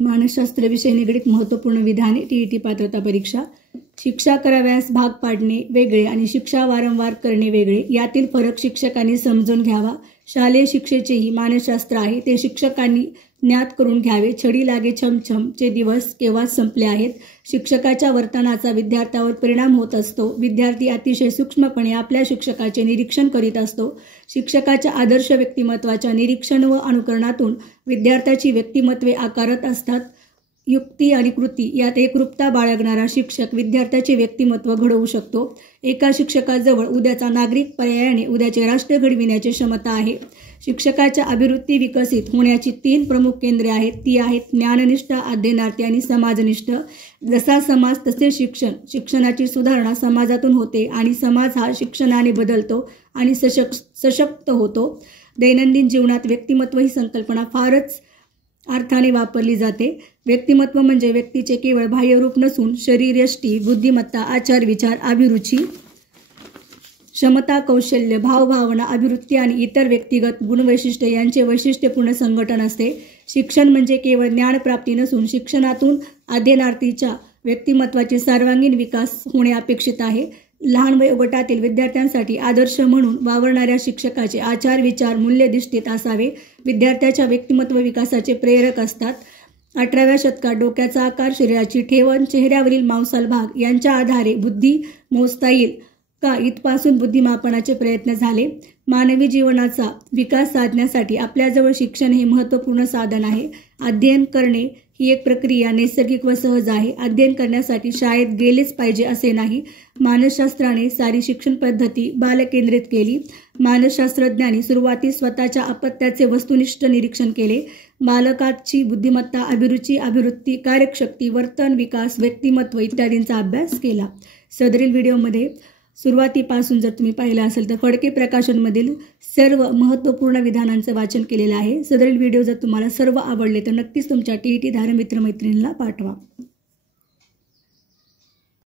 मानसशास्त्र विषय निगडित महत्त्वपूर्ण विधाने टीईटी पात्रता परीक्षा। शिक्षा कराव्यास भाग पाडणे वेगळे आणि शिक्षा वारंवार करणे वेगळे यातील फरक शिक्षकांनी समजून घ्यावा। शालेय शिक्षेचेही मानसशास्त्र आहे, ते शिक्षकांनी ज्ञात करून घ्यावे। छडी लागे छमछम चे दिवस केव्हा संपले आहेत। शिक्षकाच्या वर्तनाचा विद्यार्थ्यावर परिणाम होत असतो। विद्यार्थी अतिशय सूक्ष्मपणे आपल्या शिक्षकाचे निरीक्षण करीत असतो। शिक्षकाच्या आदर्श व्यक्तिमत्वाच्या निरीक्षण व अनुकरणातून विद्यार्थ्याची व्यक्तिमत्वे आकारत असतात। युक्ती आणि कृती यात एकरूपता बाळगणारा शिक्षक विद्यार्थ्याचे व्यक्तिमत्व घडवू शकतो। एका शिक्षकाजवळ उद्याचा नागरिक पर्यायाने उद्याचे राष्ट्र घडविण्याची क्षमता आहे। शिक्षकाच्या अभिवृत्ती विकसित होण्याची 3 प्रमुख केंद्रे आहेत, ती आहेत ज्ञाननिष्ठ, अध्ययनार्थी आणि समाजनिष्ठ। जसा समाज तसे शिक्षण। शिक्षणाची सुधारणा समाजातून होते आणि समाज हा शिक्षणाने बदलतो आणि सशक्त होतो। दैनंदिन जीवनात व्यक्तिमत्व ही संकल्पना फारच अर्थाने वापरली जाते। व्यक्तिमत्व म्हणजे व्यक्तीचे केवळ बाह्य रूप नसून शरीर, यष्टी, बुद्धिमत्ता, आचार, विचार, अभिरुची, क्षमता, कौशल्य, भावभावना, अभिवृत्ती आणि इतर व्यक्तिगत गुणवैशिष्ट्ये यांचे वैशिष्ट्यपूर्ण संघटन असते। शिक्षण म्हणजे केवळ ज्ञानप्राप्ती नसून शिक्षणातून अध्ययनार्थीच्या व्यक्तिमत्वाचे सर्वांगीण विकास होणे अपेक्षित आहे। लहान वयोगटातील विद्यार्थ्यांसाठी आदर्श म्हणून वावरणाऱ्या शिक्षकाचे आचार, विचार मूल्यधिष्ठित असावे। विद्यार्थ्याच्या व्यक्तिमत्व विकासाचे प्रेरक असतात। 18व्या शतकात डोक्याचा आकार, शरीराची ठेवण, चेहऱ्यावरील मांसल भाग यांच्या आधारे बुद्धी मोजता येईल का इथपासून बुद्धिमापनाचे प्रयत्न झाले। मानवी जीवनाचा विकास साधण्यासाठी आपल्याजवळ शिक्षण हे महत्त्वपूर्ण साधन आहे। अध्ययन करणे ही एक प्रक्रिया नैसर्गिक व सहज आहे। अध्ययन करण्यासाठी शाळेत गेलेच पाहिजे असे नाही। मानसशास्त्राने सारी शिक्षण पद्धती बालकेंद्रित केली। मानसशास्त्रज्ञांनी सुरुवातीस स्वतःच्या अपत्याचे वस्तुनिष्ठ निरीक्षण केले। बालकाची बुद्धिमत्ता, अभिरुची, अभिवृत्ती, कार्यशक्ती, वर्तन विकास, व्यक्तिमत्व इत्यादींचा अभ्यास केला। सदरील व्हिडिओमध्ये सुरुवातीपासून जर तुम्ही पाहिलं असेल तर फडके प्रकाशनमधील सर्व महत्त्वपूर्ण विधानांचं वाचन केलेलं आहे। सदरील व्हिडिओ जर तुम्हाला सर्व आवडले तर नक्कीच तुमच्या टीईटी धारक मित्रमैत्रिणींना पाठवा।